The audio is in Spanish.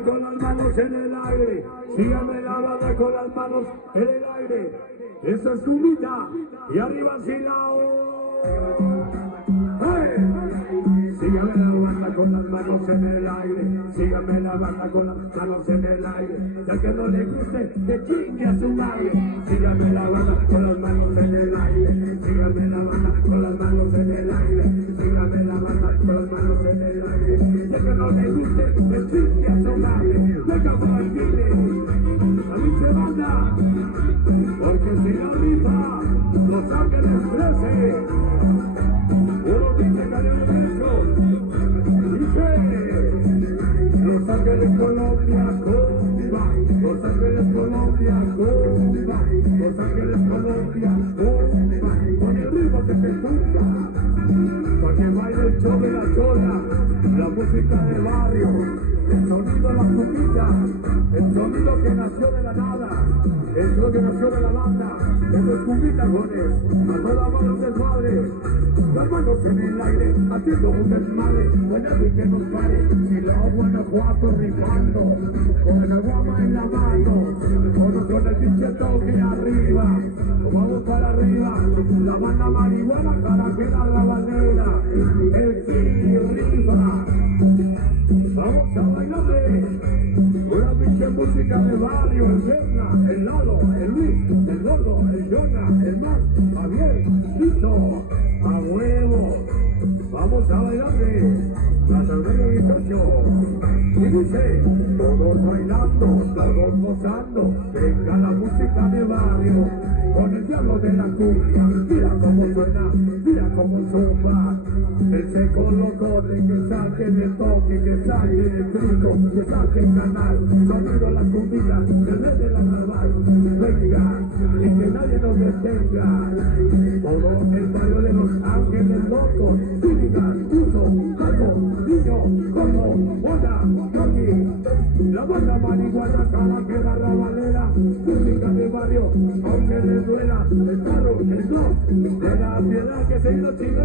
banda con las manos en el aire. Sígame la banda con las manos en el aire. Eso es cumbita. Y arriba Silao. ¡Hey! Sígame la banda con las manos en el aire. Sígame la banda con las manos en el aire. Ya que no le guste, que chingue a su madre. Sígame la banda con las manos en el aire. Sígame la banda con las manos en el aire. Sígame la banda con las manos en el aire. Ya que no le guste, que chingue a su madre. Venga por aquí, a mi banda. Porque si la rifa, Los Ángeles 13. Uno dice Canelo Derecho. Los Ángeles, Colombia, Cuba. Los Ángeles, Colombia, Cuba. Los Ángeles, Colombia, Cuba. Con el ritmo que te toca. Para que baile el show de la chola. La música de barrio. El sonido de la cumbita. El sonido que nació de la nada. El sonido que nació de la banda. Eso es cumbita, jones. A toda mano un desmadre. Las manos en el aire, haciendo un desmadre. Bueno, y que nos pare. Si lo Guanajuato rifando, con la guama en la mano, con el pinche toque arriba. Vamos para arriba, la banda marihuana, carajera, la bandera. El Kiri rifa. Vamos a bailarle. Una pinche música de barrio, el Berna, el Lalo, el Luis, el Gordo, el Jonah, el Mar, Javier, Lito. A huevo, vamos a bailarle la Salvador 18. Y dice, todos bailando, todos gozando, venga la música de barrio, con el diablo de la cumbia. Mira cómo suena, mira cómo zumba. El seco loco de que saque el toque, que saque el grito, que saque el canal. Sonido la cumbia, el rey de la naval. Venga, y que nadie nos detenga. Todo el barrio de Los Ángeles locos. Digan, uso, caco, niño, como, moda, yogi. La banda marihuana, carajera, rabalera. Música de barrio, aunque le duela el carro, el blog. De la piedad que se lo chingó.